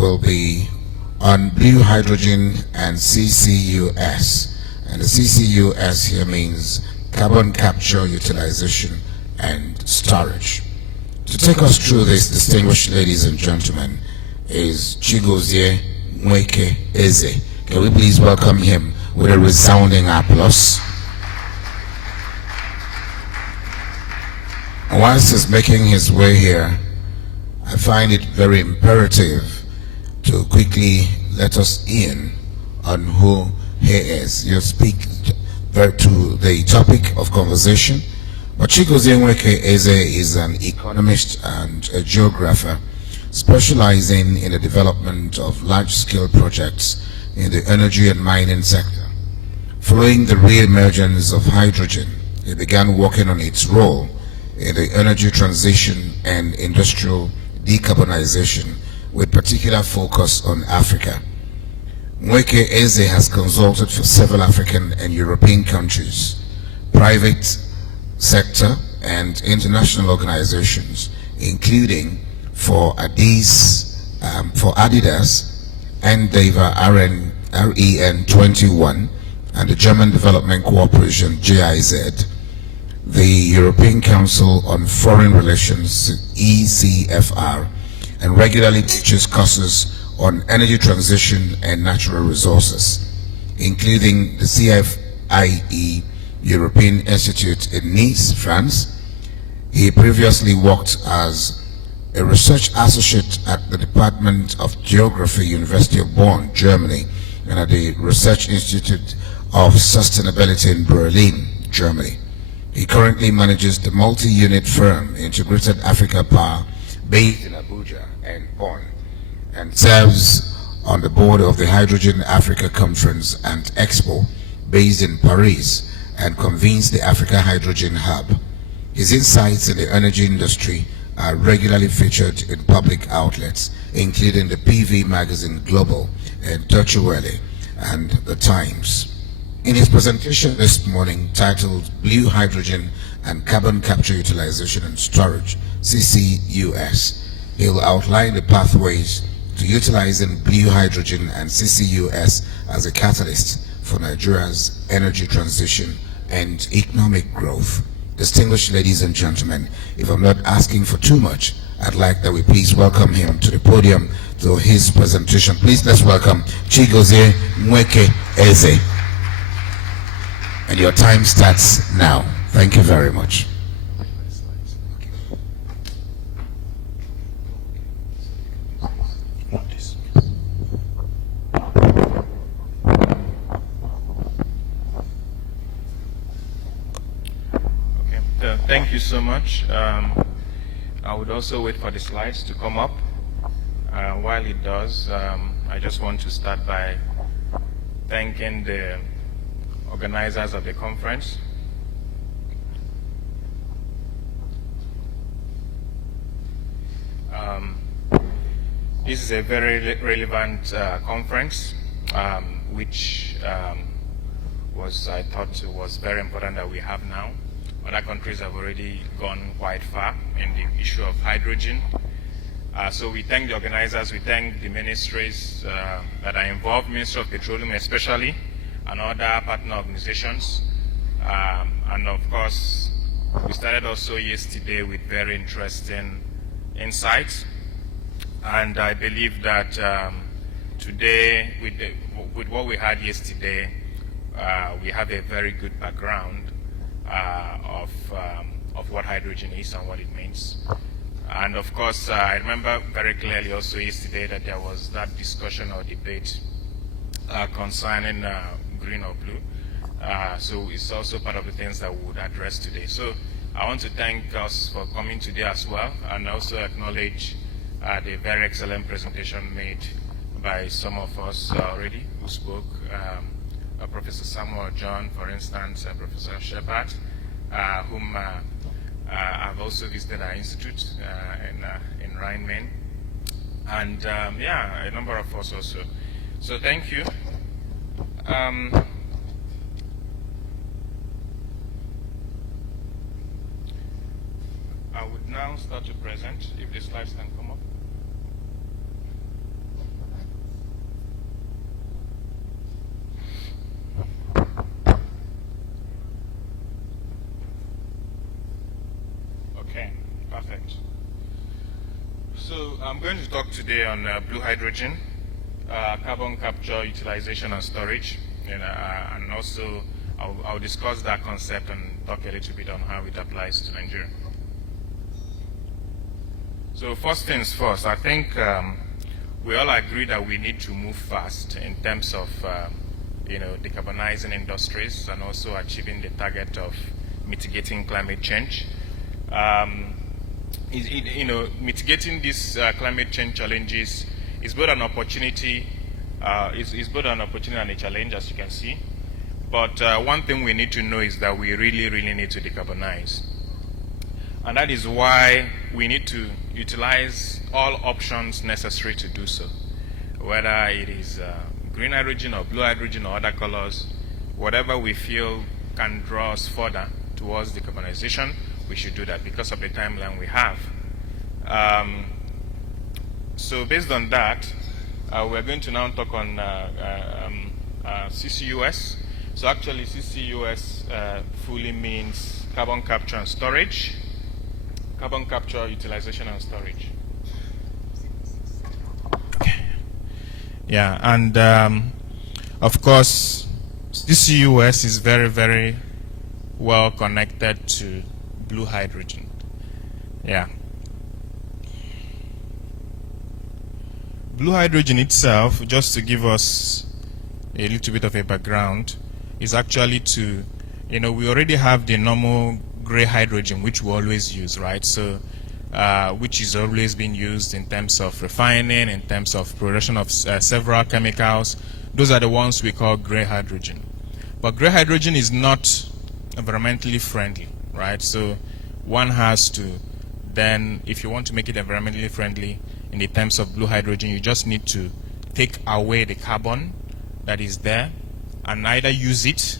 will be on blue hydrogen and CCUS. And the CCUS here means carbon capture, utilization, and storage. To take us through this, distinguished ladies and gentlemen, is Chigozie Nweke-Eze. Can we please welcome him with a resounding applause? And whilst he's making his way here, I find it very imperative to quickly let us in on who he is. You'll speak to the topic of conversation. But Chigozie Nweke-Eze is an economist and a geographer specializing in the development of large-scale projects in the energy and mining sector. Following the re-emergence of hydrogen, he began working on its role in the energy transition and industrial decarbonization, with particular focus on Africa. Nweke-Eze has consulted for several African and European countries, private sector and international organizations, including for Adidas, Endeavor REN21, and the German Development Cooperation GIZ, the European Council on Foreign Relations ECFR, and regularly teaches courses on energy transition and natural resources, including the CFIE European Institute in Nice, France. He previously worked as a research associate at the Department of Geography, University of Bonn, Germany, and at the Research Institute of Sustainability in Berlin, Germany. He currently manages the multi-unit firm Integrated Africa Power, based in Abuja and Bonn, and serves on the board of the Hydrogen Africa Conference and Expo, based in Paris, and convenes the Africa Hydrogen Hub. His insights in the energy industry are regularly featured in public outlets, including the PV magazine Global and Deutsche Welle and The Times. In his presentation this morning, titled Blue Hydrogen and Carbon Capture Utilization and Storage, CCUS, he'll outline the pathways to utilizing blue hydrogen and CCUS as a catalyst for Nigeria's energy transition and economic growth. Distinguished ladies and gentlemen, if I'm not asking for too much, I'd like that we please welcome him to the podium to his presentation. Please let's welcome Chigozie Nweke-Eze. And your time starts now. Thank you very much. Thank you so much. I would also wait for the slides to come up. While it does, I just want to start by thanking the organizers of the conference. This is a very relevant conference, which I thought was very important that we have now. Other countries have already gone quite far in the issue of hydrogen. So we thank the organizers, we thank the ministries that are involved, Ministry of Petroleum especially, and other partner organizations. And of course, we started also yesterday with very interesting insights. And I believe that today, with what we had yesterday, we have a very good background of what hydrogen is and what it means. And of course, I remember very clearly also yesterday that there was that discussion or debate concerning green or blue. So it's also part of the things that we would address today. So I want to thank us for coming today as well, and also acknowledge the very excellent presentation made by some of us already who spoke. Professor Samuel John, for instance, Professor Shepard, whom I've also visited our institute in Rhine-Main, and yeah, a number of us also. So thank you. I would now start to present, if the slides can come up. I'm going to talk today on blue hydrogen, carbon capture, utilization, and storage, and also I'll discuss that concept and talk a little bit on how it applies to Nigeria. So first things first, I think we all agree that we need to move fast in terms of decarbonizing industries and also achieving the target of mitigating climate change. Mitigating these climate change challenges is both an opportunity, is both an opportunity and a challenge, as you can see. But one thing we need to know is that we really need to decarbonize. And that is why we need to utilize all options necessary to do so. Whether it is green hydrogen or blue hydrogen or other colors, whatever we feel can draw us further towards decarbonization, we should do that because of the timeline we have. So based on that, we're going to now talk on CCUS. So actually CCUS fully means carbon capture and storage, carbon capture, utilization and storage. Okay. Yeah, and of course CCUS is very well connected to blue hydrogen. Yeah. Blue hydrogen itself, just to give us a little bit of a background, is actually to, we already have the normal gray hydrogen, which we always use, right? So, which is always being used in terms of refining, in terms of production of several chemicals. Those are the ones we call gray hydrogen. But gray hydrogen is not environmentally friendly, right? So one has to then, if you want to make it environmentally friendly in the terms of blue hydrogen, you just need to take away the carbon that is there and either use it,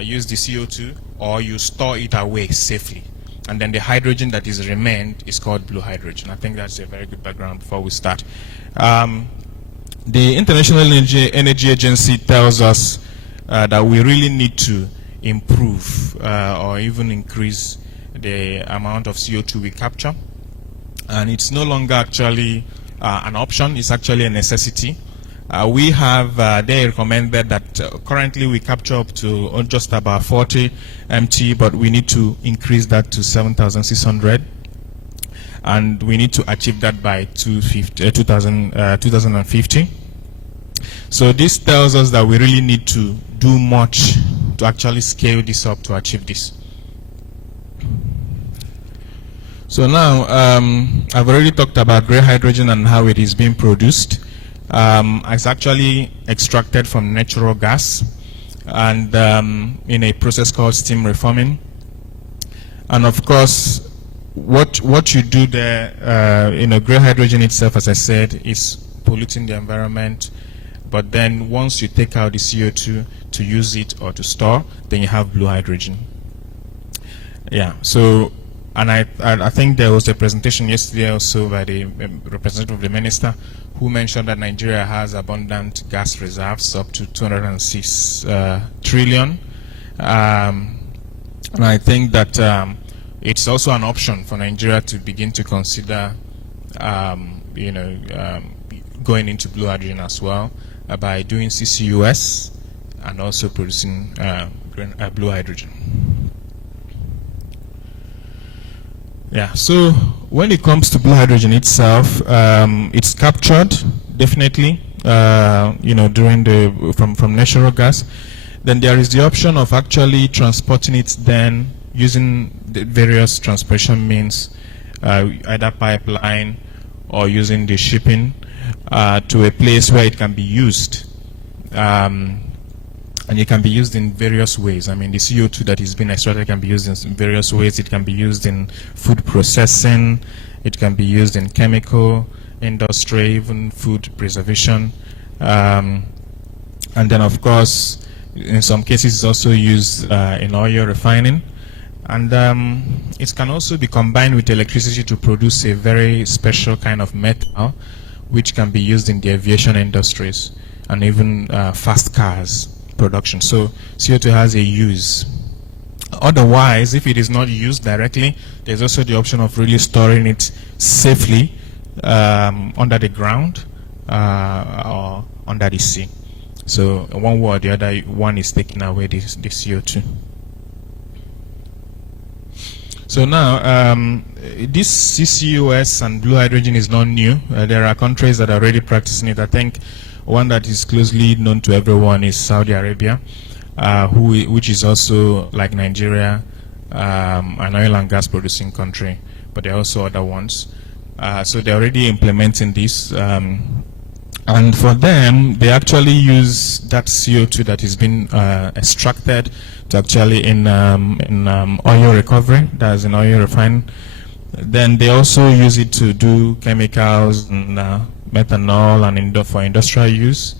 use the CO2, or you store it away safely. And then the hydrogen that is remained is called blue hydrogen. I think that's a very good background before we start. The International Energy Agency tells us that we really need to improve or even increase the amount of CO2 we capture. And it's no longer actually an option, it's actually a necessity. They recommended that currently we capture up to just about 40 MT, but we need to increase that to 7,600. And we need to achieve that by 2050. So this tells us that we really need to do much to actually scale this up to achieve this. So now, I've already talked about gray hydrogen and how it is being produced. It's actually extracted from natural gas and in a process called steam reforming. And of course, what you do there, gray hydrogen itself, as I said, is polluting the environment. But then once you take out the CO2 to use it or to store, then you have blue hydrogen. Yeah, so, and I think there was a presentation yesterday also by the representative of the minister who mentioned that Nigeria has abundant gas reserves up to 206 trillion. And I think that it's also an option for Nigeria to begin to consider, going into blue hydrogen as well by doing CCUS and also producing blue hydrogen. Yeah, so when it comes to blue hydrogen itself, it's captured definitely, during from natural gas. Then there is the option of actually transporting it then using the various transportation means, either pipeline or using the shipping to a place where it can be used. And it can be used in various ways. I mean, the CO2 that is being extracted can be used in various ways. It can be used in food processing. It can be used in chemical industry, even food preservation. And then, of course, in some cases, it's also used in oil refining. And it can also be combined with electricity to produce a very special kind of metal, which can be used in the aviation industries and even fast cars production. So CO2 has a use. Otherwise, if it is not used directly, there's also the option of really storing it safely under the ground or under the sea. So one way or the other, one is taking away the CO2. So now, this CCUS and blue hydrogen is not new. There are countries that are already practicing it. I think one that is closely known to everyone is Saudi Arabia, which is also, like Nigeria, an oil and gas producing country, but there are also other ones. So they're already implementing this. And for them, they actually use that CO2 that is being extracted to actually in oil recovery, that's in oil refining. Then they also use it to do chemicals and methanol and for industrial use.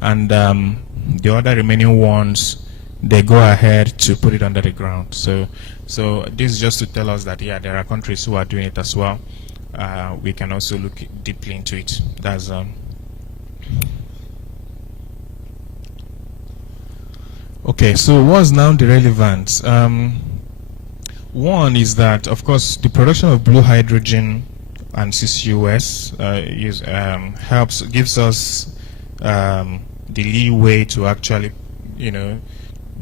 And the other remaining ones, they go ahead to put it under the ground. So this is just to tell us that, yeah, there are countries who are doing it as well. We can also look deeply into it. That's okay, so what's now the relevance? One is that, of course, the production of blue hydrogen and CCUS gives us the leeway to actually,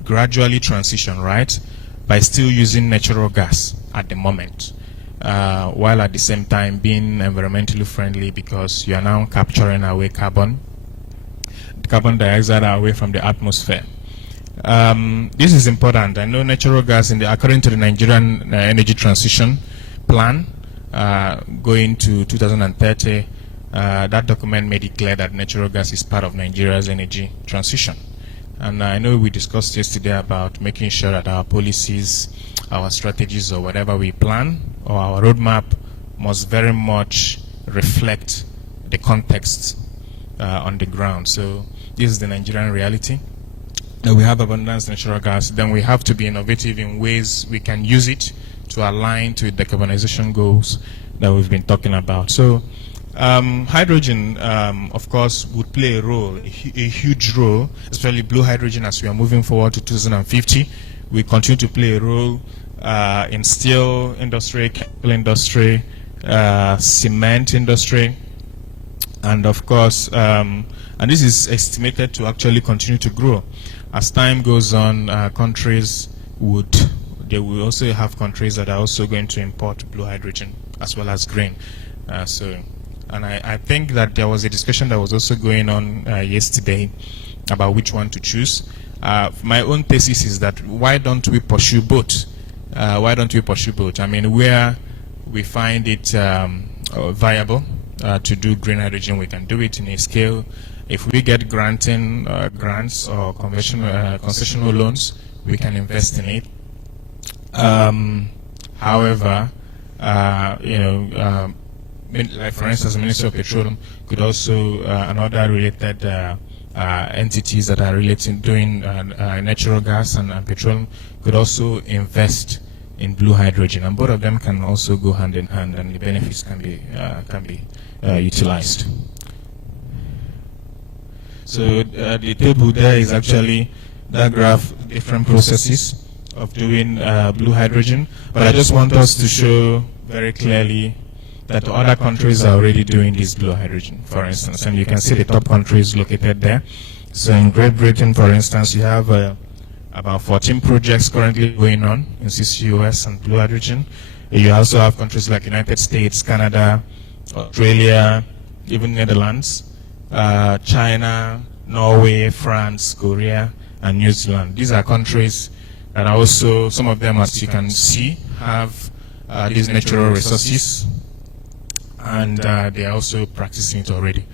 gradually transition, right, by still using natural gas at the moment, while at the same time being environmentally friendly, because you are now capturing away carbon dioxide away from the atmosphere. This is important. I know natural gas, according to the Nigerian Energy Transition Plan, going to 2030, that document made it clear that natural gas is part of Nigeria's energy transition. And I know we discussed yesterday about making sure that our policies, our strategies, or whatever we plan, or our roadmap must very much reflect the context on the ground. So this is the Nigerian reality. We have abundant natural gas. Then we have to be innovative in ways we can use it to align to the decarbonization goals that we've been talking about. So hydrogen, of course, would play a role, a huge role, especially blue hydrogen as we are moving forward to 2050. We continue to play a role in steel industry, chemical industry, cement industry, and of course, and this is estimated to actually continue to grow. As time goes on, countries they will also have countries that are also going to import blue hydrogen as well as green. And I think that there was a discussion that was also going on yesterday about which one to choose. My own thesis is that why don't we pursue both? Why don't we pursue both? I mean, where we find it viable to do green hydrogen, we can do it in a scale. If we get grants or concessional loans, we can invest in it. However, like for instance, the Ministry of Petroleum could also, and other related entities that are related doing natural gas and petroleum could also invest in blue hydrogen, and both of them can also go hand in hand, and the benefits can be utilized. So the table there is actually that graph, different processes of doing blue hydrogen, but I just want us to show very clearly that other countries are already doing this blue hydrogen, for instance, and you can see the top countries located there. So in Great Britain, for instance, you have about 14 projects currently going on in CCUS and blue hydrogen. You also have countries like United States, Canada, Australia, even Netherlands, China, Norway, France, Korea, and New Zealand. These are countries that are also, some of them, as you can see, have these natural resources, and they are also practicing it already.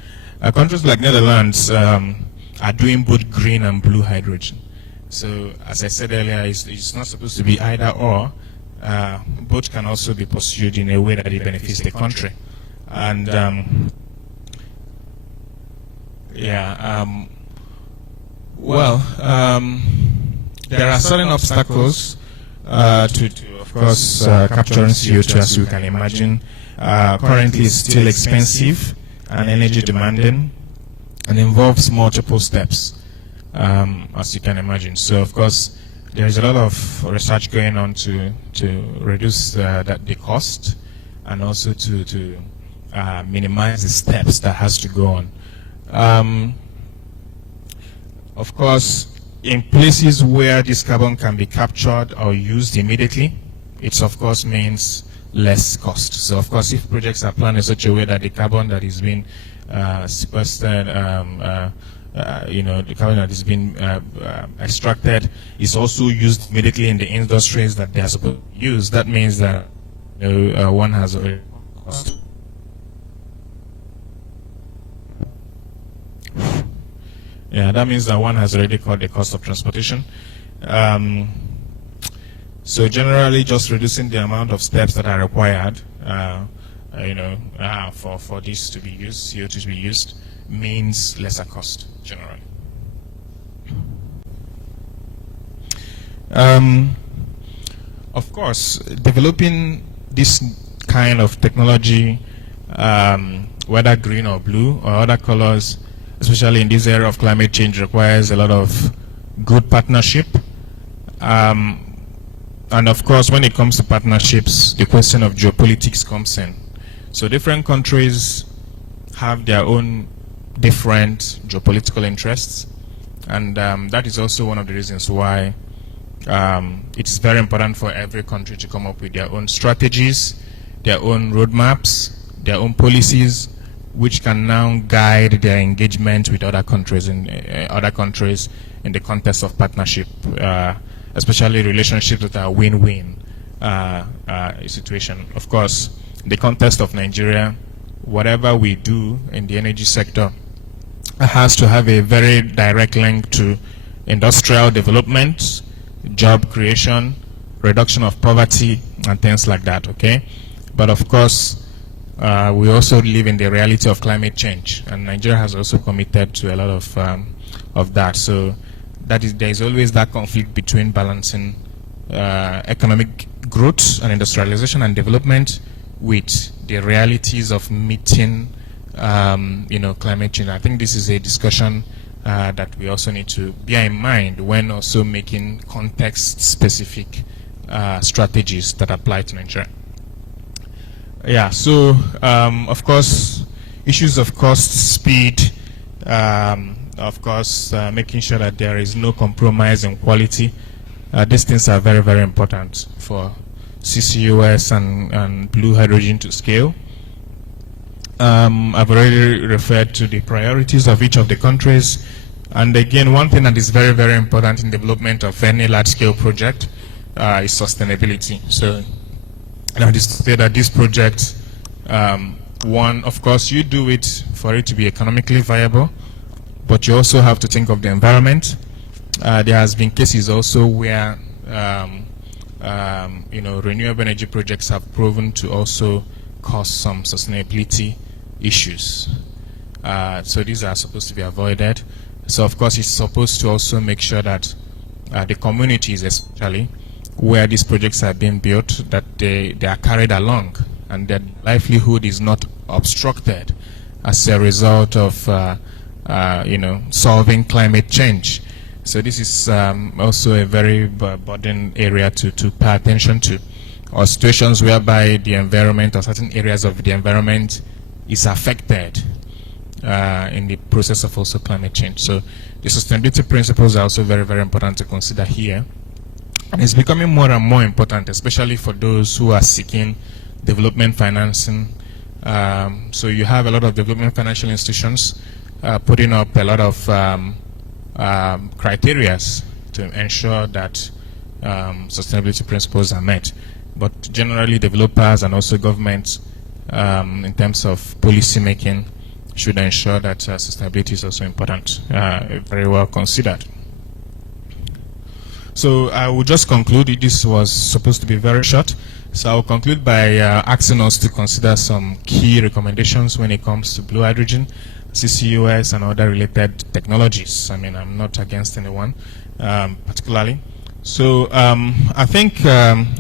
Countries like Netherlands are doing both green and blue hydrogen. So, as I said earlier, it's not supposed to be either or. Both can also be pursued in a way that it benefits the country. And there are certain obstacles to of course, capturing CO2, as you can imagine. Currently, it's still expensive and energy demanding, and involves multiple steps, as you can imagine. So, of course, there is a lot of research going on to reduce the cost, and also to minimize the steps that has to go on. Of course, in places where this carbon can be captured or used immediately, it of course means less cost. So of course, if projects are planned in such a way that the carbon that is being sequestered, the carbon that is being extracted is also used immediately in the industries that they are supposed to use, that means that one has a cost. Yeah, that means that one has already cut the cost of transportation. So generally, just reducing the amount of steps that are required, for this to be used, CO2 to be used, means lesser cost generally. Of course, developing this kind of technology, whether green or blue or other colors, especially in this area of climate change, requires a lot of good partnership. And of course, when it comes to partnerships, the question of geopolitics comes in. So different countries have their own different geopolitical interests, and that is also one of the reasons why it's very important for every country to come up with their own strategies, their own roadmaps, their own policies, which can now guide their engagement with other countries in the context of partnership, especially relationships that are win-win situation. Of course, in the context of Nigeria, whatever we do in the energy sector has to have a very direct link to industrial development, job creation, reduction of poverty, and things like that, okay? But of course, we also live in the reality of climate change, and Nigeria has also committed to a lot of that. So there is always that conflict between balancing economic growth and industrialization and development with the realities of meeting climate change. I think this is a discussion that we also need to bear in mind when also making context-specific strategies that apply to Nigeria. Yeah, so of course, issues of cost, speed, of course, making sure that there is no compromise in quality. These things are very, very important for CCUS and blue hydrogen to scale. I've already referred to the priorities of each of the countries. And again, one thing that is very, very important in development of any large-scale project is sustainability. So that is to say that this project, one, of course, you do it for it to be economically viable, but you also have to think of the environment. There has been cases also where renewable energy projects have proven to also cause some sustainability issues. So these are supposed to be avoided. So of course, it's supposed to also make sure that the communities, especially where these projects are being built, that they are carried along and that livelihood is not obstructed as a result of solving climate change. So this is also a very burden area to pay attention to, or situations whereby the environment or certain areas of the environment is affected in the process of also climate change. So the sustainability principles are also very, very important to consider here. And it's becoming more and more important, especially for those who are seeking development financing. So you have a lot of development financial institutions putting up a lot of criteria to ensure that sustainability principles are met. But generally, developers and also governments, in terms of policy making, should ensure that sustainability is also important, very well considered. So I will just conclude. This was supposed to be very short. So I will conclude by asking us to consider some key recommendations when it comes to blue hydrogen, CCUS, and other related technologies. I mean, I'm not against anyone particularly. So I think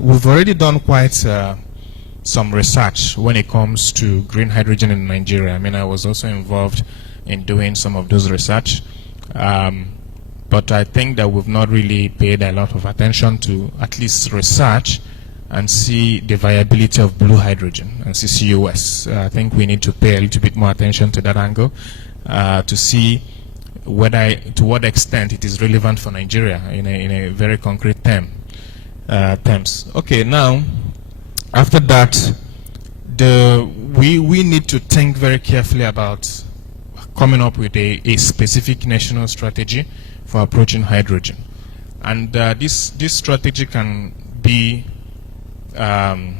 we've already done quite some research when it comes to green hydrogen in Nigeria. I mean, I was also involved in doing some of those research. But I think that we've not really paid a lot of attention to at least research and see the viability of blue hydrogen and CCUS. I think we need to pay a little bit more attention to that angle to see whether, to what extent it is relevant for Nigeria in a very concrete terms. Okay, now after that, we need to think very carefully about coming up with a specific national strategy for approaching hydrogen, and this strategy can be can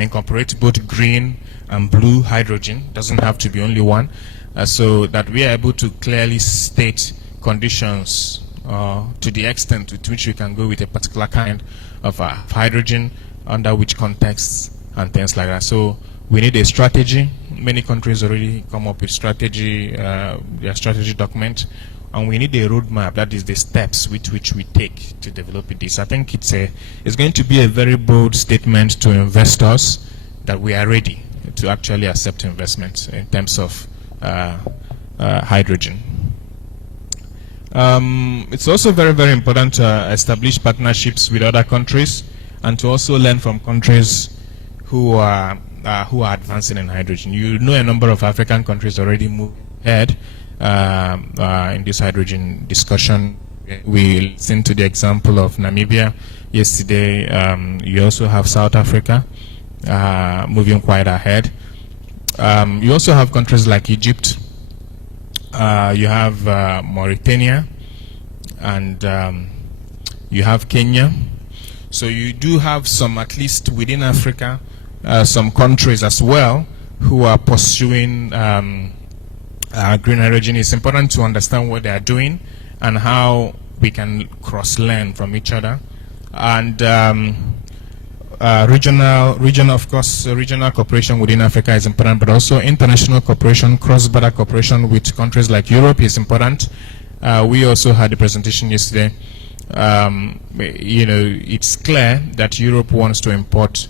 incorporate both green and blue hydrogen. Doesn't have to be only one, so that we are able to clearly state conditions to the extent to which we can go with a particular kind of hydrogen, under which contexts and things like that. So we need a strategy. Many countries already come up with strategy, their strategy document, and we need a roadmap. That is the steps with which we take to develop this. I think it's going to be a very bold statement to investors that we are ready to actually accept investments in terms of hydrogen. It's also very, very important to establish partnerships with other countries and to also learn from countries who are advancing in hydrogen. You know, a number of African countries already moved ahead in this hydrogen discussion. We listened to the example of Namibia yesterday. You also have South Africa moving quite ahead. You also have countries like Egypt. You have Mauritania, and you have Kenya. So you do have some, at least within Africa, some countries as well who are pursuing green hydrogen. It's important to understand what they are doing and how we can cross-learn from each other. And regional cooperation within Africa is important, but also international cooperation, cross-border cooperation with countries like Europe is important. We also had a presentation yesterday. You know, it's clear that Europe wants to import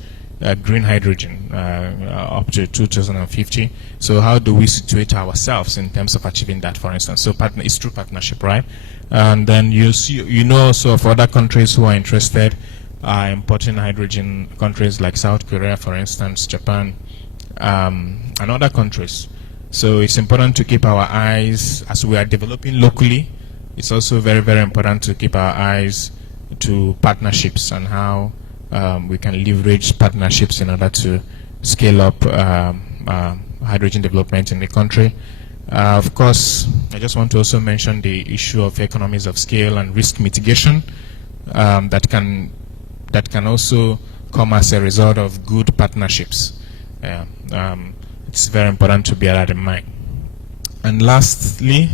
green hydrogen up to 2050. So how do we situate ourselves in terms of achieving that, for instance? So it's through partnership, right? And then you know also of other countries who are interested importing hydrogen, countries like South Korea, for instance, Japan, and other countries. So it's important to keep our eyes, as we are developing locally, it's also very, very important to keep our eyes to partnerships and how we can leverage partnerships in order to scale up hydrogen development in the country. Of course, I just want to also mention the issue of economies of scale and risk mitigation that can also come as a result of good partnerships. It's very important to bear that in mind. And lastly,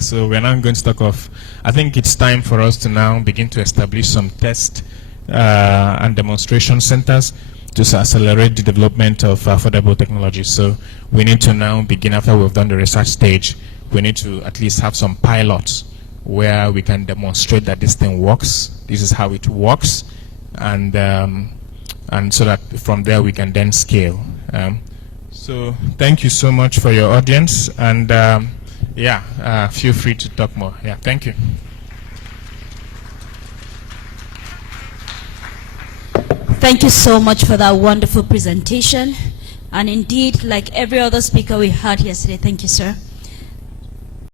so we're now going to talk of, I think it's time for us to now begin to establish some test and demonstration centers to accelerate the development of affordable technology. So we need to now begin, after we've done the research stage, we need to at least have some pilots where we can demonstrate that this thing works, this is how it works, and so that from there we can then scale. So thank you so much for your audience, and feel free to talk more. Yeah, thank you. Thank you so much for that wonderful presentation. And indeed, like every other speaker we had yesterday, thank you, sir.